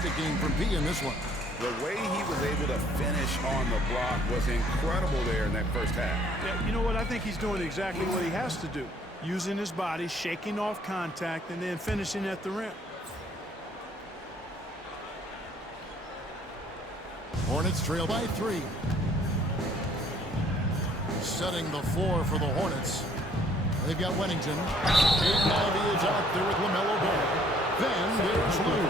fantastic game from P in this one. The way he was able to finish on the block was incredible there in that first half. Yeah, you know what? I think he's doing exactly what he has to do. Using his body, shaking off contact, and then finishing at the rim. Hornets trail by 3. Setting the floor for the Hornets. They've got Wennington. Jaden Ivey is out there with LaMelo Ball. Then there's Lou.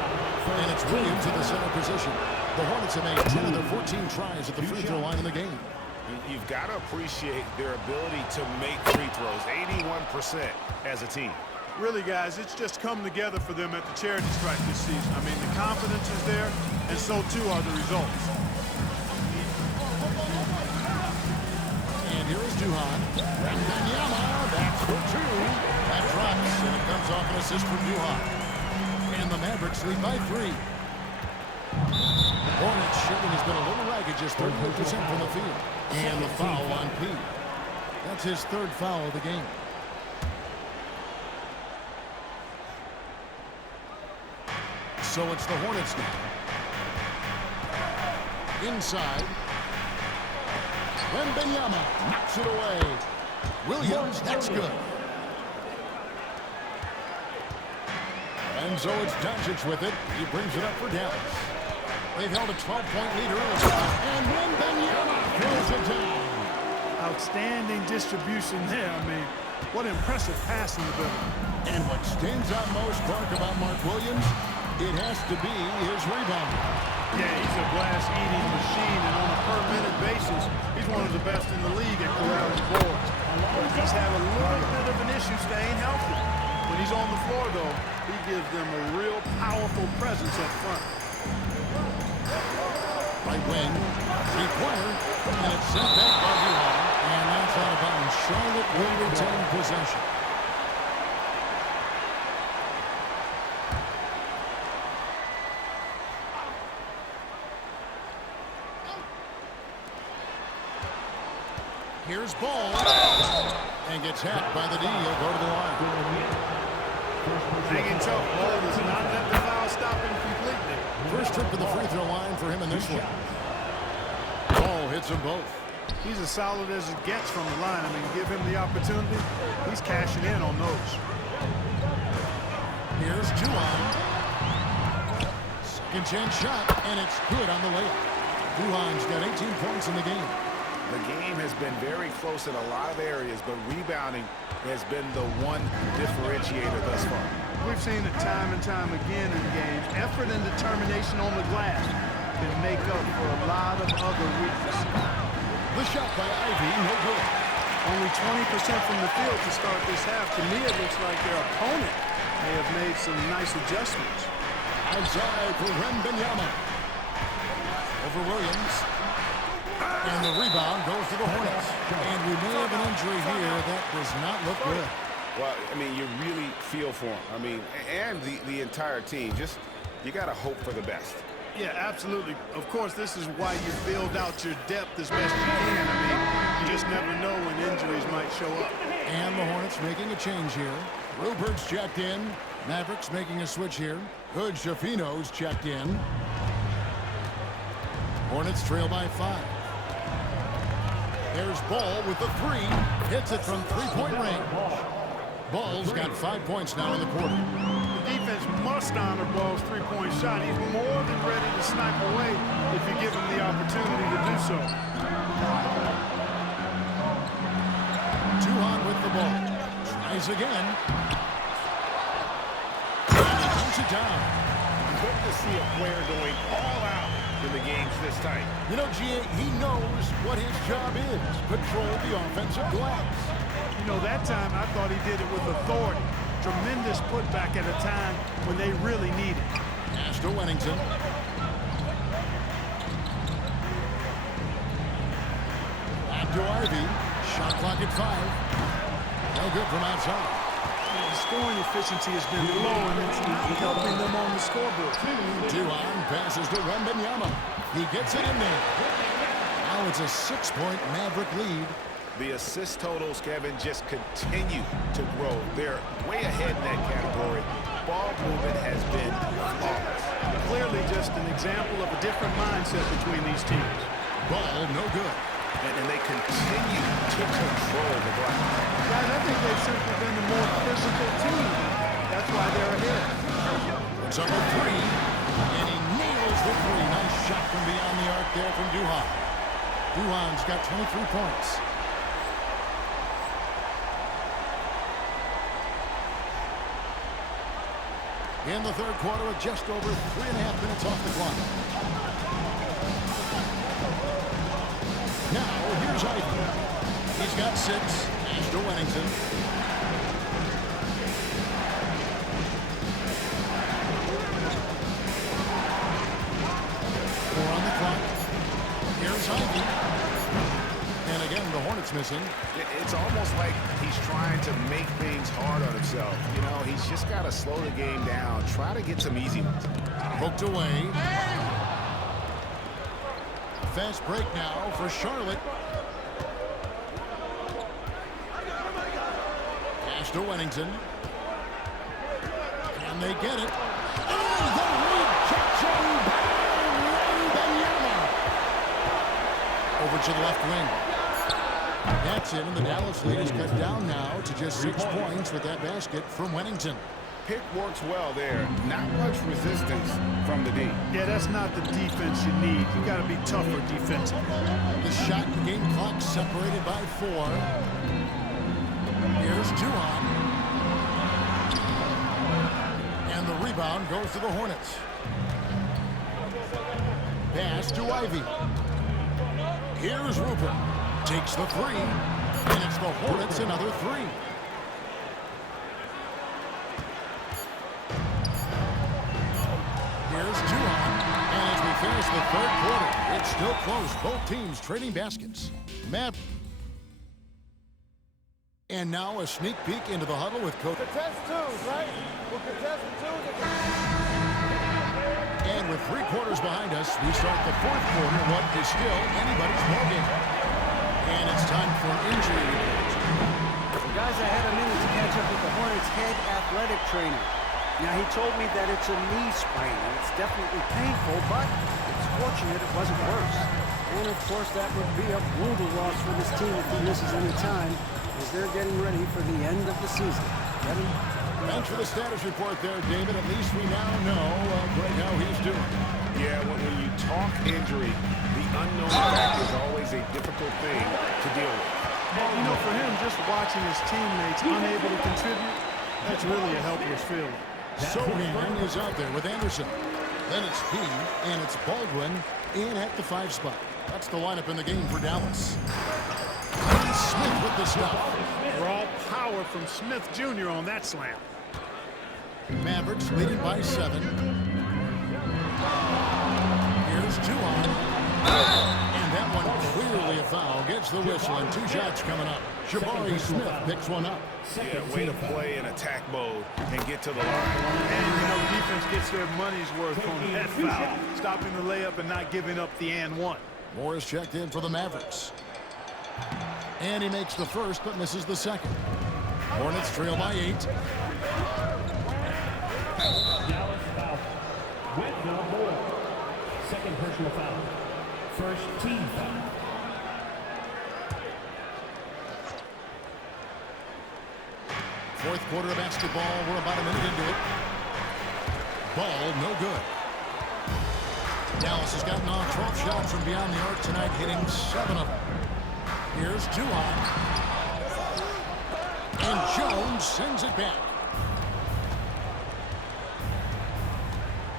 And it's Williams in the center position. The Hornets have made 10 of their 14 tries at the free throw line in the game. You've got to appreciate their ability to make free throws. 81% as a team. Really, guys, it's just come together for them at the charity strike this season. I mean, the confidence is there, and so too are the results. And here is Duhan. Wembanyama, that's for 2. That drops, and it comes off an assist from Duhan. And the Mavericks lead by 3. Hornets shooting has been a little ragged, just 38% from the field. And the foul on P. That's his 3rd foul of the game. So it's the Hornets now. Inside. Wembanyama knocks it away. Williams, that's good. And so it's Doncic with it. He brings it up for Dallas. They've held a 12-point lead early. And Wembanyama throws it down. Outstanding distribution there. I mean, what impressive passing ability. And what stands out most, Clark, about Mark Williams, it has to be his rebound. Yeah, he's a glass-eating machine, and on a per-minute basis, he's one of the best in the league at corralling boards. But he's had a little bit of an issue staying healthy. When he's on the floor, though, he gives them a real powerful presence up front. Right wing, 3-pointer, and it's sent back by Duhan, and that's out of bounds. Charlotte will retain possession. Here's Ball, and gets hacked by the D. He'll go to the line. Hanging tough. Ball does not let the foul stop him completely. First trip to the free throw line for him in this one. Ball hits them both. He's as solid as it gets from the line. I mean, give him the opportunity, he's cashing in on those. Here's Duhan. Second chance shot, and it's good on the layup. Duhan's got 18 points in the game. The game has been very close in a lot of areas, but rebounding has been the one differentiator thus far. We've seen it time and time again in games. Effort and determination on the glass can make up for a lot of other weaknesses. The shot by Ivey, no good. Only 20% from the field to start this half. To me, it looks like their opponent may have made some nice adjustments. Outside for Wembanyama. Over Williams. And the rebound goes to the Hornets. And we may have an injury here that does not look good. Well, I mean, you really feel for him. I mean, and the entire team. Just, you got to hope for the best. Yeah, absolutely. Of course, this is why you build out your depth as best you can. I mean, you just never know when injuries might show up. And the Hornets making a change here. Rupert's checked in. Mavericks making a switch here. Good Schifino's checked in. Hornets trail by 5. There's Ball with the 3. Hits it from 3-point range. Ball's got 5 points now in the quarter. The defense must honor Ball's 3-point shot. He's more than ready to snipe away if you give him the opportunity to do so. Duhan with the ball. Tries again. And he punts it down. Good to see a player going all out in the games this tight. You know, G.A., he knows what his job is. Control the offensive glass. You know, that time I thought he did it with authority. Tremendous putback at a time when they really need it. Pass to Wennington. Back to Ivey. Shot clock at 5. No good from outside. The scoring efficiency has been low, and it's helping them on the scoreboard. Duhan passes to Wembanyama. He gets it in there. Now it's a 6-point Maverick lead. The assist totals, Kevin, just continue to grow. They're way ahead in that category. Ball movement has been flawless. Clearly just an example of a different mindset between these teams. Ball no good. And they continue to control the glass. Guys, I think they've simply been the more physical team. That's why they're ahead. It's up to 3, and he nails the 3. Nice shot from beyond the arc there from Duhan. Duhan's got 23 points. In the third quarter with just over 3.5 minutes off the clock. Now, here's Ivey. He's got 6. He's to Wennington. 4 on the clock. Here's Ivey. And again, the Hornets missing. It's almost like he's trying to make things hard on himself. You know, he's just got to slow the game down. Try to get some easy ones. Poked away. Fast break now for Charlotte. Pass to Wennington. Can they get it? Oh, the rejection by Wembanyama. Over to the left wing. That's it, and the Dallas lead is cut down now to just 6 points with that basket from Wennington. Pick works well there. Not much resistance from the D. Yeah, that's not the defense you need. You got to be tougher defensively. The shot and game clock separated by 4. Here's Duhan. And the rebound goes to the Hornets. Pass to Ivey. Here's Rupert. Takes the 3. And it's the Hornets another 3. Here's Duhan. And as we finish the third quarter, it's still close. Both teams trading baskets. Matt. And now a sneak peek into the huddle with Coach. Contest 2s, right? We'll contest the 2s. And with 3 quarters behind us, we start the fourth quarter. What is still anybody's ballgame. And it's time for an injury report. Well, guys, I had a minute to catch up with the Hornets' head athletic trainer. Now, he told me that it's a knee sprain, and it's definitely painful, but it's fortunate it wasn't worse. And, of course, that would be a brutal loss for this team if he misses any time, as they're getting ready for the end of the season. Kevin? Thanks for the status report there, David. At least we now know, Greg, how he's doing. Yeah, when you talk injury, the unknown factor is always a difficult thing to deal with. You know, for him, just watching his teammates unable to contribute, that's really a helpless feeling. Sohan is out there with Anderson. Then it's P, and it's Baldwin in at the 5 spot. That's the lineup in the game for Dallas. And Smith with the stop. Raw power from Smith Jr. on that slam. Mavericks leading by 7. Here's Duhan. And that one clearly a foul. Gets the whistle, and 2 shots coming up. Jabari Smith picks one up. Yeah, way to play in attack mode and get to the line. And, you know, defense gets their money's worth on that foul, stopping the layup and not giving up the and one. Morris checked in for the Mavericks. And he makes the first, but misses the second. Hornets trail by 8. Dallas foul with the board. Second personal foul. First team foul. Fourth quarter of basketball. We're about a minute into it. Ball no good. Dallas has gotten off 12 shots from beyond the arc tonight, hitting 7 of them. Here's Duhan. And Jones sends it back.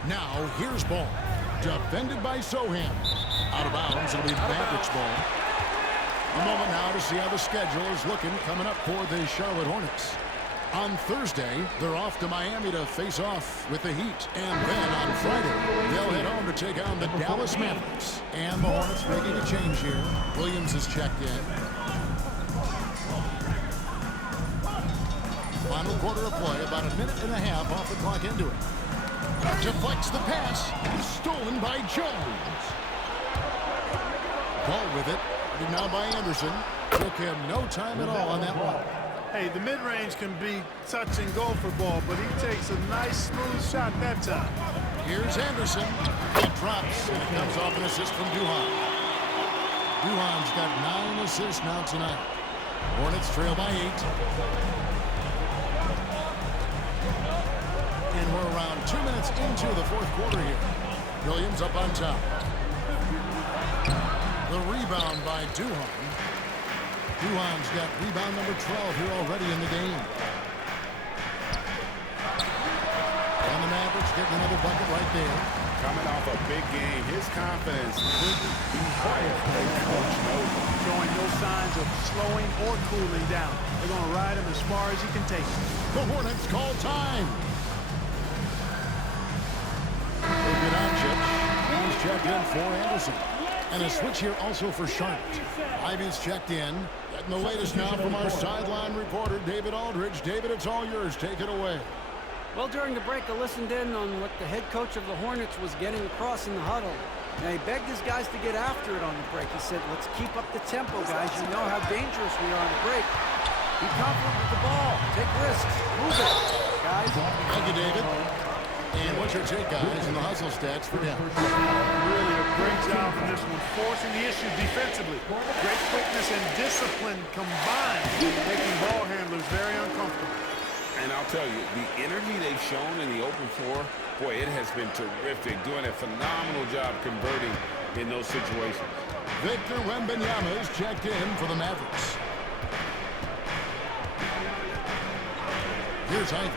Now here's Ball. Defended by Sohan. Out of bounds. It'll be the Mavericks ball. A moment now to see how the schedule is looking coming up for the Charlotte Hornets. On Thursday, they're off to Miami to face off with the Heat. And then on Friday, they'll head home to take on the Dallas Mavericks. And the Hornets making a change here. Williams is checked in. Final quarter of play, about a minute and a half off the clock into it. Deflects the pass. Stolen by Jones. Ball with it. Now by Anderson. Took him no time at all on that one. Hey, the mid-range can be touch and go for ball, but he takes a nice smooth shot that time. Here's Anderson. It drops, and it comes off an assist from Duhan. Duhan's got 9 assists now tonight. Hornets trail by 8. And we're around 2 minutes into the fourth quarter here. Williams up on top. The rebound by Duhan. Duhan's got rebound number 12 here already in the game. And the Mavericks getting another bucket right there. Coming off a big game, his confidence could be higher. Coach knows. Showing no signs of slowing or cooling down. They're going to ride him as far as he can take him. The Hornets call time. He's checked in for Anderson. And a switch here also for Charlotte. Ivy's checked in. Getting the latest now from our sideline reporter, David Aldridge. David, it's all yours. Take it away. Well, during the break, I listened in on what the head coach of the Hornets was getting across in the huddle. Now, he begged his guys to get after it on the break. He said, let's keep up the tempo, guys. You know how dangerous we are on the break. Be confident with the ball. Take risks. Move it, guys. Thank you, David. And what's your take, guys, in the hustle stats for him? Really a great job in this one, forcing the issue defensively. Great quickness and discipline combined, making ball handlers very uncomfortable. And I'll tell you, the energy they've shown in the open floor, boy, it has been terrific. Doing a phenomenal job converting in those situations. Victor Wembanyama is checked in for the Mavericks. Here's Ivy.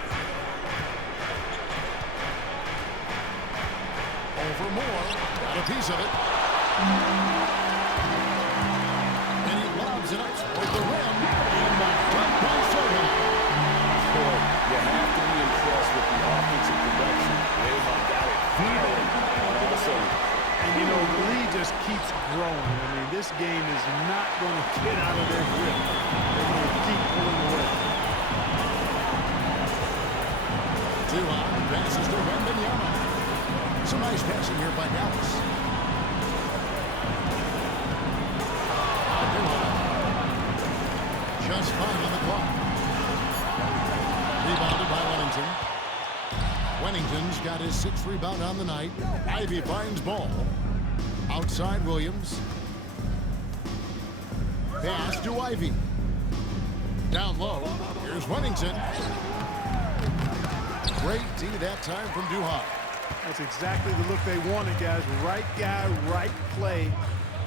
Over Moore. Got a piece of it. And he lobs it up toward the rim. And knocked up by Soto. Boy, you have to be impressed with the offensive production. They have got it firing all of a sudden. And, you know, the lead just keeps growing. I mean, this game is not going to get out of their grip. They're going to keep pulling away. Duhan passes to Wembanyama. Some nice passing here by Dallas. Just fine on the clock. Rebounded by Wennington. Wennington's got his 6th rebound on the night. Ivy finds ball. Outside Williams. Pass to Ivy. Down low. Here's Wennington. Great D that time from Duhan. That's exactly the look they wanted, guys. Right guy, right play,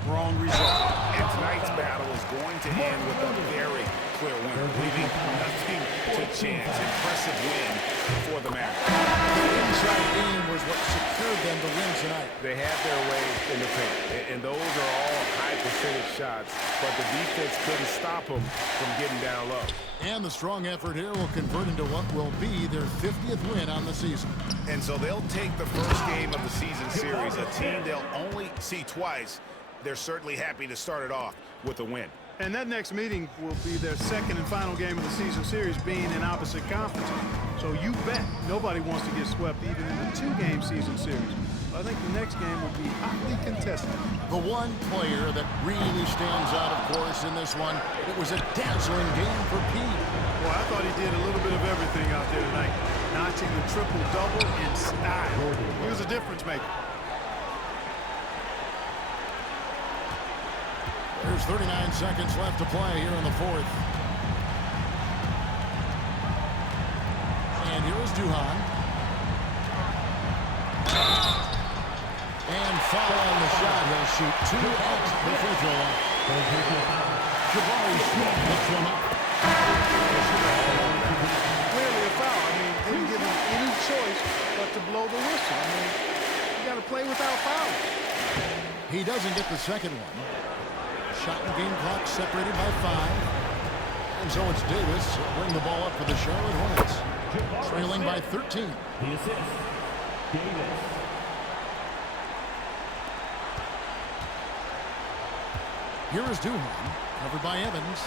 wrong result. And tonight's battle is going to end with a very clear win, leaving nothing to chance. Impressive win for the Mavericks. The inside game was what secured them to win tonight. They had their way in the paint, and those are all high percentage shots, but the defense couldn't stop them from getting down low. And the strong effort here will convert into what will be their 50th win on the season. And so they'll take the first game of the season series, a team they'll only see twice. They're certainly happy to start it off with a win. And that next meeting will be their second and final game of the season series, being in opposite conferences. So you bet nobody wants to get swept even in the 2-game season series. I think the next game will be hotly contested. The one player that really stands out, of course, in this one, it was a dazzling game for Pete. Well, I thought he did a little bit of everything out there tonight, notching the triple-double in style. He was a difference maker. There's 39 seconds left to play here in the fourth. And here is Duhan. And foul on the shot. He'll shoot 2 at the free throw line. Jabari Smith looks one up. Clearly a foul. I mean, didn't give him any choice but to blow the whistle. I mean, you got to play without fouling. He doesn't get the second one. Shot and game clock separated by 5. And so it's Davis. He'll bring the ball up for the Charlotte Hornets. Trailing by 13. The assist, Davis. Here is Duhan, covered by Evans.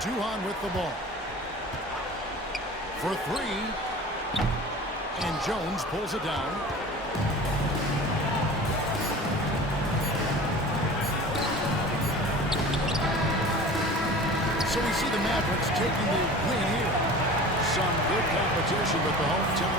Duhan with the ball. For 3. And Jones pulls it down. So we see the Mavericks taking the win here. some good competition, but the home talent